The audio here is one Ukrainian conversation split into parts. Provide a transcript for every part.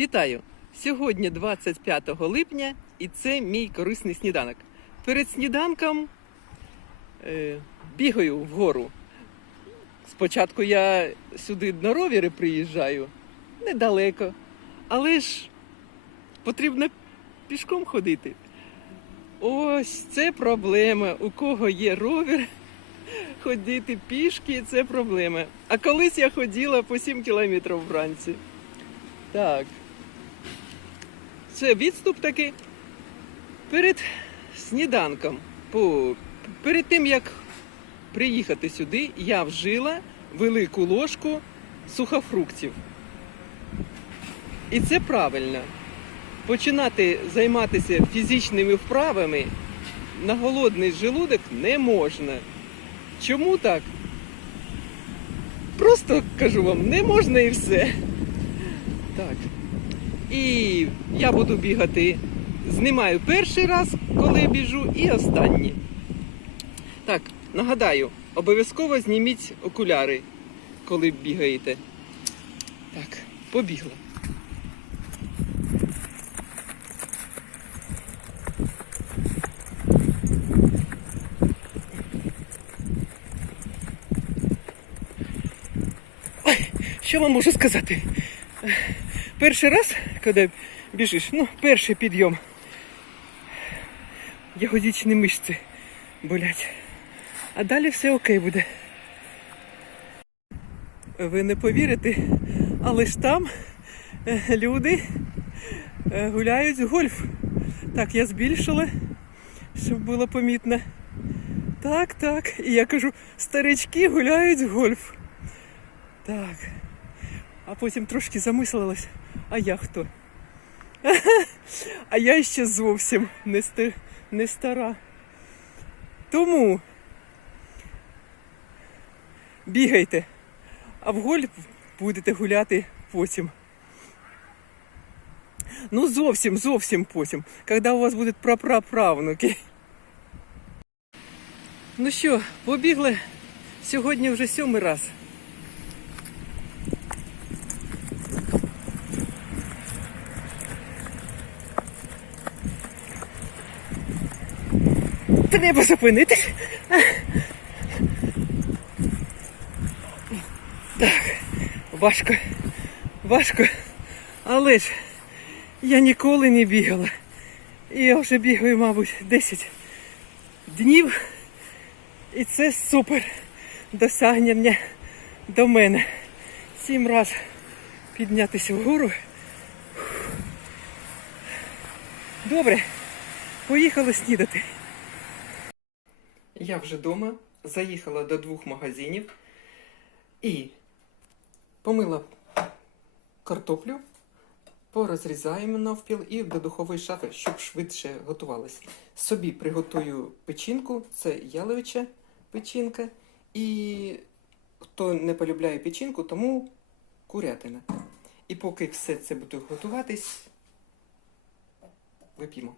Вітаю! Сьогодні 25 липня і це мій корисний сніданок. Перед сніданком е, бігаю вгору. Спочатку я сюди на ровері приїжджаю недалеко, але ж потрібно пішком ходити. Ось це проблема. У кого є ровер, ходити пішки це проблема. А колись я ходила по 7 кілометрів вранці. Так. Це відступ таки перед сніданком. По, перед тим як приїхати сюди, я вжила велику ложку сухофруктів. І це правильно. Починати займатися фізичними вправами на голодний желудок не можна. Чому так? Просто кажу вам, не можна і все. Так. І я буду бігати. Знімаю перший раз, коли біжу, і останній. Так, нагадаю, обов'язково зніміть окуляри, коли бігаєте. Так, побігла. Ой, що вам можу сказати? Перший раз, коли біжиш, ну, перший підйом, ягодичні мишці болять. А далі все окей буде. Ви не повірите, але ж там е, люди е, гуляють в гольф. Так, я збільшила, щоб було помітно. Так, так. І я кажу, старички гуляють в гольф. Так. А потім трошки замислилась, а я хто? А я ще зовсім не, ста- не стара. Тому бігайте, а в гольф будете гуляти потім. Ну, зовсім, зовсім потім, коли у вас будуть прапраправнуки. Ну що, побігли сьогодні вже сьомий раз. Треба зупинитись. Так, важко, важко. Але ж я ніколи не бігала. І я вже бігаю, мабуть, 10 днів. І це супер досягнення до мене. Сім разів піднятися вгору. Добре, поїхали снідати. Я вже вдома заїхала до двох магазинів і помила картоплю, порозрізаємо навпіл і до духової шафи, щоб швидше готувалось. Собі приготую печінку, це яловича печінка. І хто не полюбляє печінку, тому курятина. І поки все це буде готуватись, вип'ємо.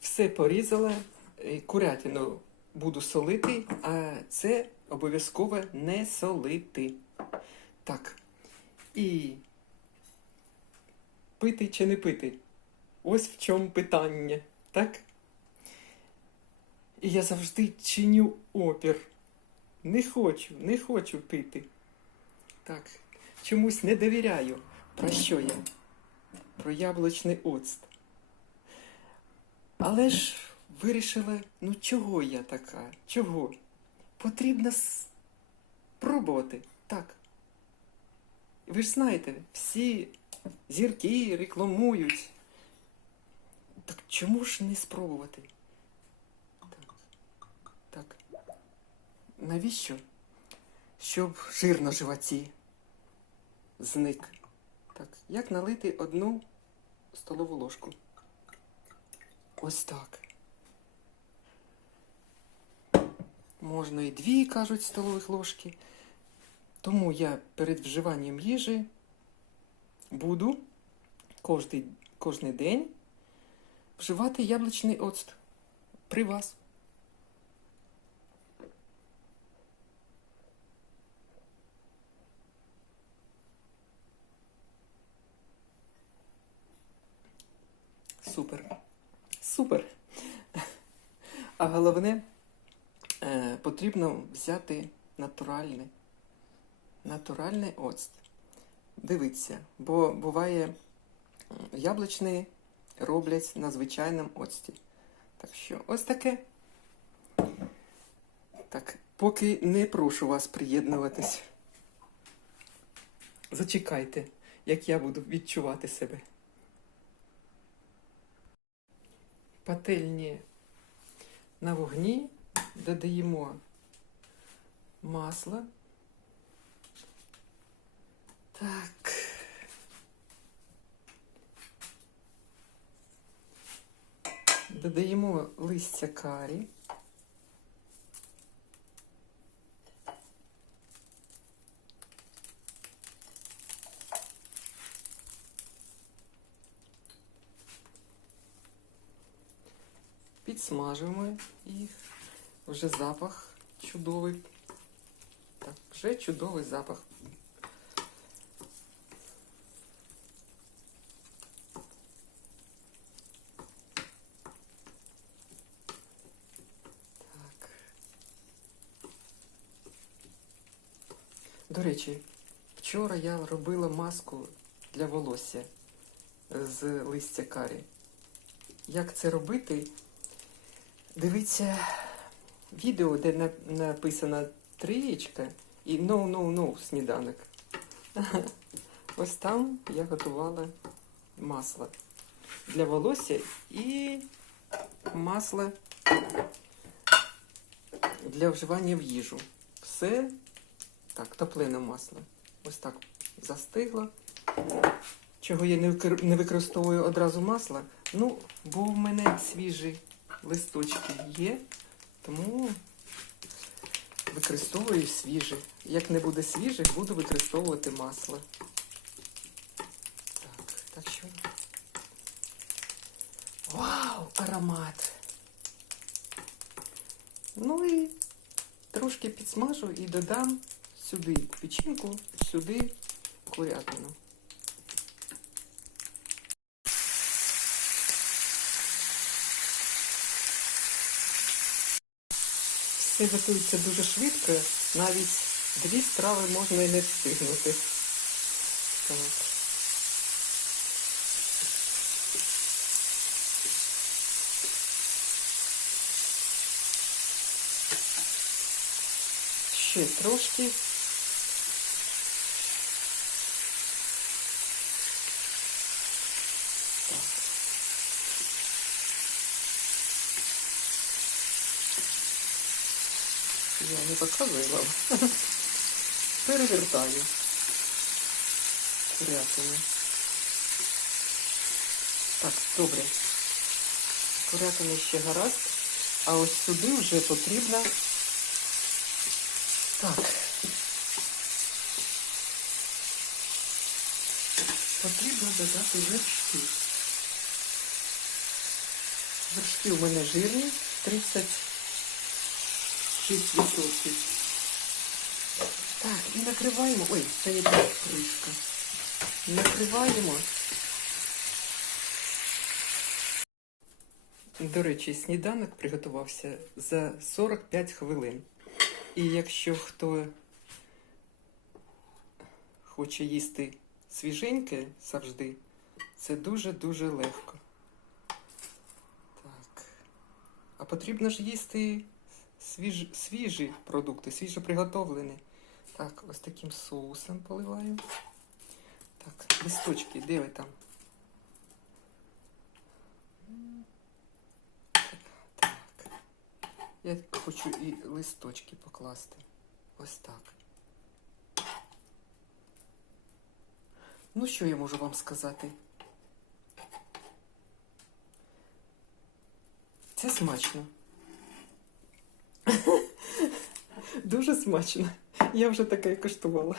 Все порізала, курятину буду солити, а це обов'язково не солити. Так. І пити чи не пити? Ось в чому питання, так? І я завжди чиню опір. Не хочу, не хочу пити. Так, чомусь не довіряю. Про що я? Про яблучний оцт. Але ж вирішила, ну чого я така? Чого? Потрібно спробувати. Так. Ви ж знаєте, всі зірки рекламують. Так чому ж не спробувати? Так. Так. Навіщо? Щоб жир на животі зник. Так, як налити одну столову ложку? Ось так. можна і дві, кажуть, столових ложки. Тому я перед вживанням їжі буду кожний, кожний день вживати яблучний оцт при вас. Супер. Супер. А головне е, потрібно взяти натуральний, натуральний оцт. Дивіться, бо буває яблучний роблять на звичайному оцті. Так що ось таке. Так, поки не прошу вас приєднуватись. Зачекайте, як я буду відчувати себе. Пательні на вогні додаємо масло. Так. Додаємо листя карі. Підсмажуємо їх. Вже запах чудовий. Так, вже чудовий запах. Так. До речі, вчора я робила маску для волосся з листя карі. Як це робити? Дивіться відео, де на- написано трієчка і no, no, no сніданок. Ось там я готувала масло для волосся і масло для вживання в їжу. Все так, топлене масло. Ось так застигло. Чого я не використовую одразу масло? Ну, бо в мене свіжі листочки є, тому використовую свіже. Як не буде свіжих, буду використовувати масло. Так, так що. Вау, аромат! Ну і трошки підсмажу і додам сюди печінку, сюди курятину. Все готується дуже швидко, навіть дві страви можна і не встигнути. Так. Ще трошки. Не показую вам. Перевертаю курятину. Так, добре. Курятина ще гаразд. А ось сюди вже потрібно. Так. Потрібно додати вершки. Вершки у мене жирні, 30 6%. Так, і накриваємо. Ой, це є кришка. Накриваємо. До речі, сніданок приготувався за 45 хвилин. І якщо хто хоче їсти свіженьке завжди, це дуже-дуже легко. Так. А потрібно ж їсти свіж, свіжі продукти, свіжо приготовлені. Так, ось таким соусом поливаю. Так, листочки, де ви там? Так. Я хочу і листочки покласти. Ось так. Ну, що я можу вам сказати? Це смачно. Дуже смачно. Я вже таке коштувала.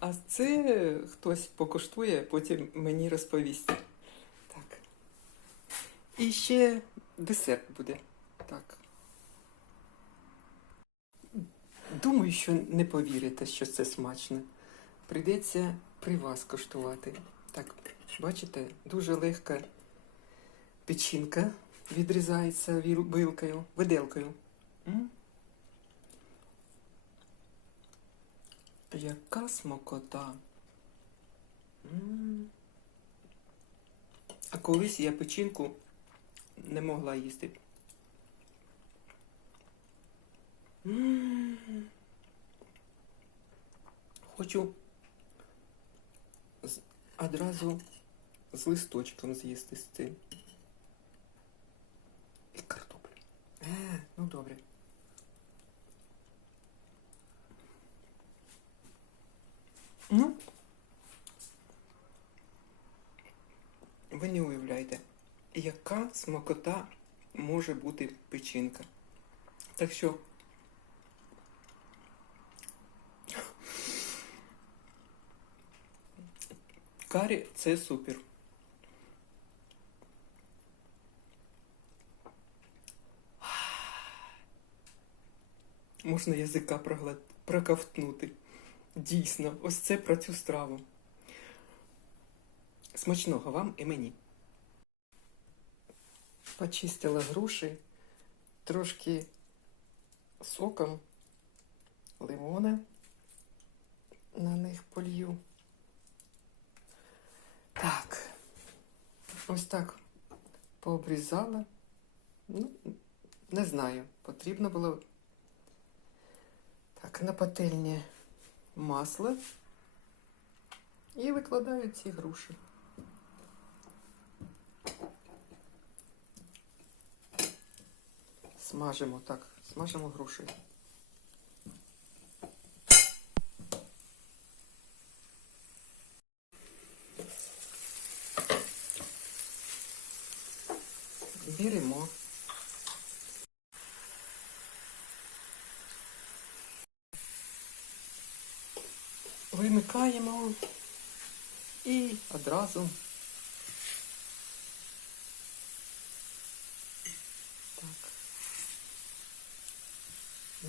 А це хтось покуштує, потім мені розповість. Так. І ще десерт буде. Так. Думаю, що не повірите, що це смачно. Прийдеться при вас коштувати. Так, бачите, дуже легко Печінка відрізається вилкою, виделкою. Яка смакота. М. А колись я печінку не могла їсти. Хочу одразу з листочком з'їсти з цим. І картоплю. Е, ну добре. Ну, ви не уявляєте, яка смакота може бути печінка. Так що карі це супер. Можна язика проковтнути. Дійсно, ось це про цю страву. Смачного вам і мені. Почистила груші, трошки соком лимона на них полью. Так, ось так пообрізала. Ну, не знаю, потрібно було так, на пательні масло і викладаю ці груші. Смажимо так, смажимо груші. Беремо. Вимикаємо і одразу так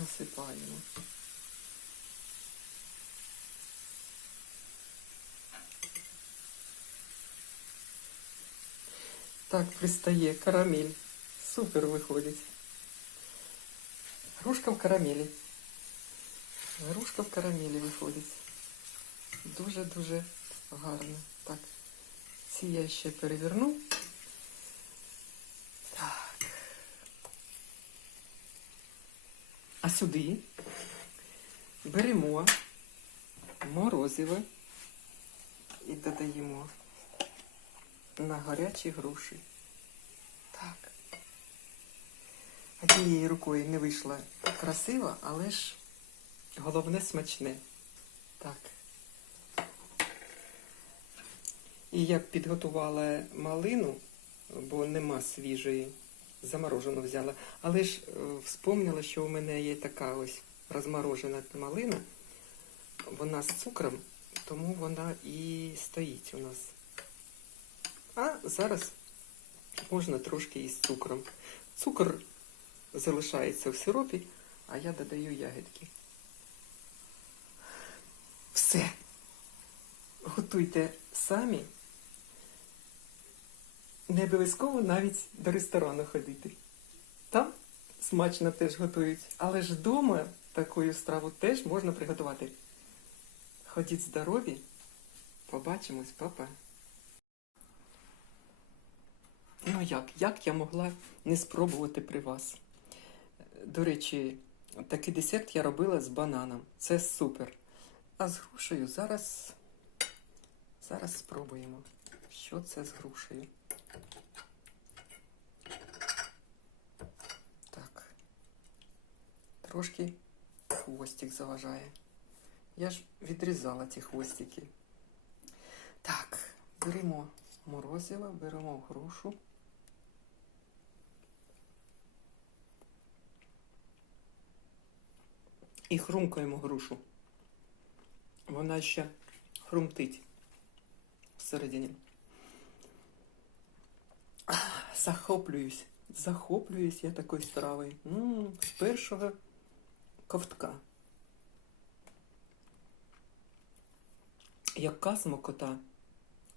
насипаємо. Так пристає карамель. Супер виходить. Грушка в карамелі. Грушка в карамелі виходить. Дуже-дуже гарно. Так, ці я ще переверну. Так. А сюди беремо морозиво і додаємо на гарячі груші. Так. Однією рукою не вийшло красиво, але ж головне смачне. Так. І я підготувала малину, бо нема свіжої, заморожену взяла. Але ж е, вспомнила, що у мене є така ось розморожена малина. Вона з цукром, тому вона і стоїть у нас. А зараз можна трошки із цукром. Цукор залишається в сиропі, а я додаю ягідки. Все. Готуйте самі. Не обов'язково навіть до ресторану ходити. Там смачно теж готують. Але ж вдома таку страву теж можна приготувати. Ходіть здорові. Побачимось, папа. Ну як? Як я могла не спробувати при вас? До речі, такий десерт я робила з бананом. Це супер. А з грушею зараз. Зараз спробуємо. Що це з грушею? Так. Трошки хвостик заважає. Я ж відрізала ці хвостики. Так, беремо морозиво, беремо грушу. І хрумкаємо грушу. Вона ще хрумтить всередині. Захоплююсь. Захоплююсь я такою стравою. З першого ковтка. Яка смакота.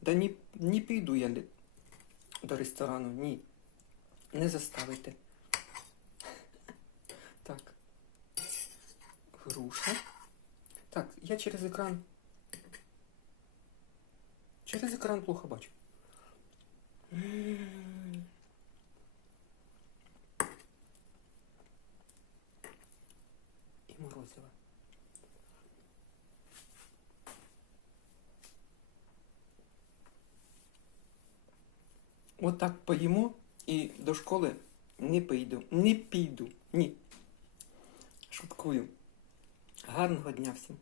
Да не, не піду я. до ресторану. Ні. Не заставите. Так. Груша. Так, я через екран. Через екран плохо бачу. М. І морозиво. Отак поїмо і до школи не піду. Не піду. Ні. Шуткую. Гарного дня всім.